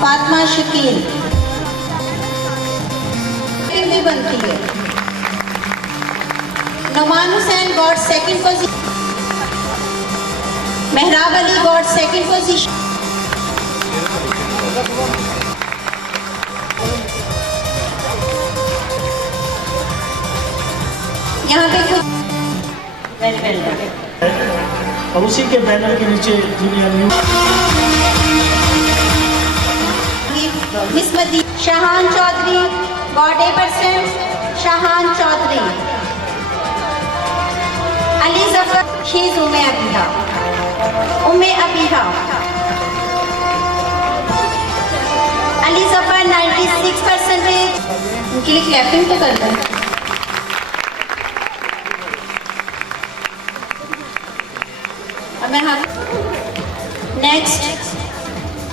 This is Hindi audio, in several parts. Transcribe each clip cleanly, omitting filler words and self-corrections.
फातिमा शकील भी बनती है। Numan Hussain got second position, Mehrab Ali God second position. यहाँ पे कुछ और उसी के बैनर के नीचे जूनियर न्यू मिसमती शाहान चौधरी गॉड A%, शाहान चौधरी। अली जफर शीज उम्मे अबीहा, उम्मे अबीहा। अली जफर 96%। उनके लिए क्लैपिंग तो कर दें। अब मैं हाँ next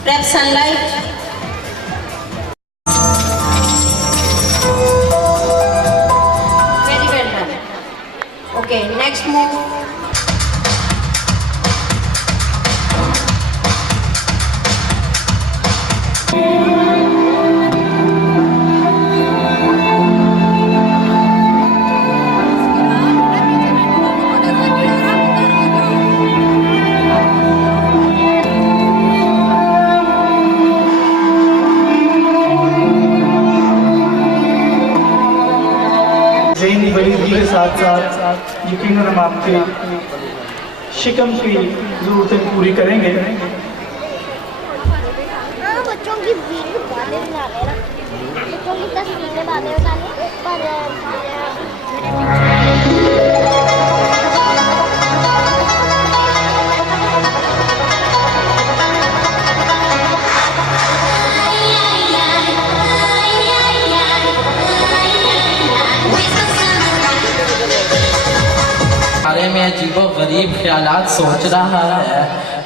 prep sunlight. Okay, next move. के साथ साथ यकीनन हम आपके शिकम की जरूरतें पूरी करेंगे। बच्चों की वीडियो बना ले, बच्चों की तस्वीरें डाले पर बारे में अजीबो गरीब ख्यालात सोच रहा है,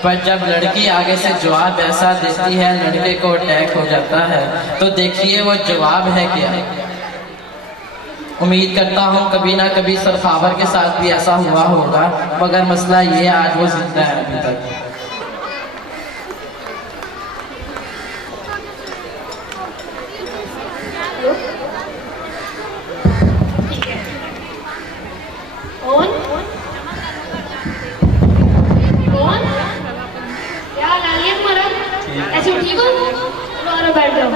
पर जब लड़की आगे से जवाब ऐसा देती है लड़के को अटैक हो जाता है। तो देखिए वो जवाब है क्या। उम्मीद करता हूँ कभी ना कभी सरखावर के साथ भी ऐसा हुआ होगा, मगर मसला ये आज वो जिंदा है अभी तक। ऐसे ठीक हो? बैठ जाओ।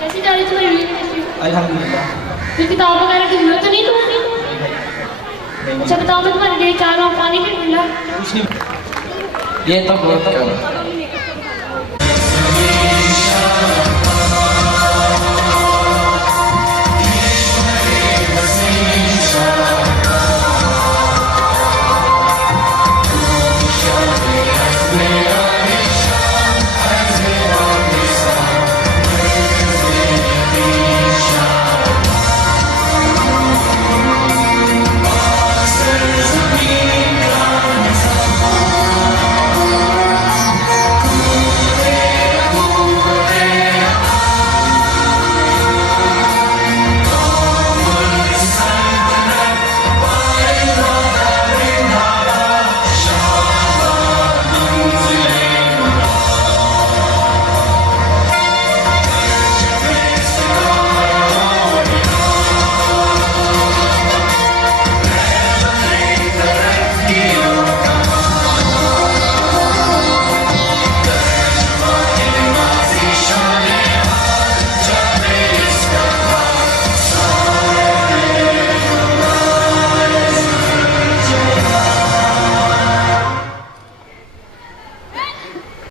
कैसी जा रही तुम्हारी यूनिवर्सिटी? अल्हम्दुलिल्लाह। फिर किताब वगैरह की जरूरत तो नहीं तुम्हारी? अच्छा बताओ, मैं तुम्हारे लिए चाह रहा हूँ, पानी भी मिला? ये तो बहुत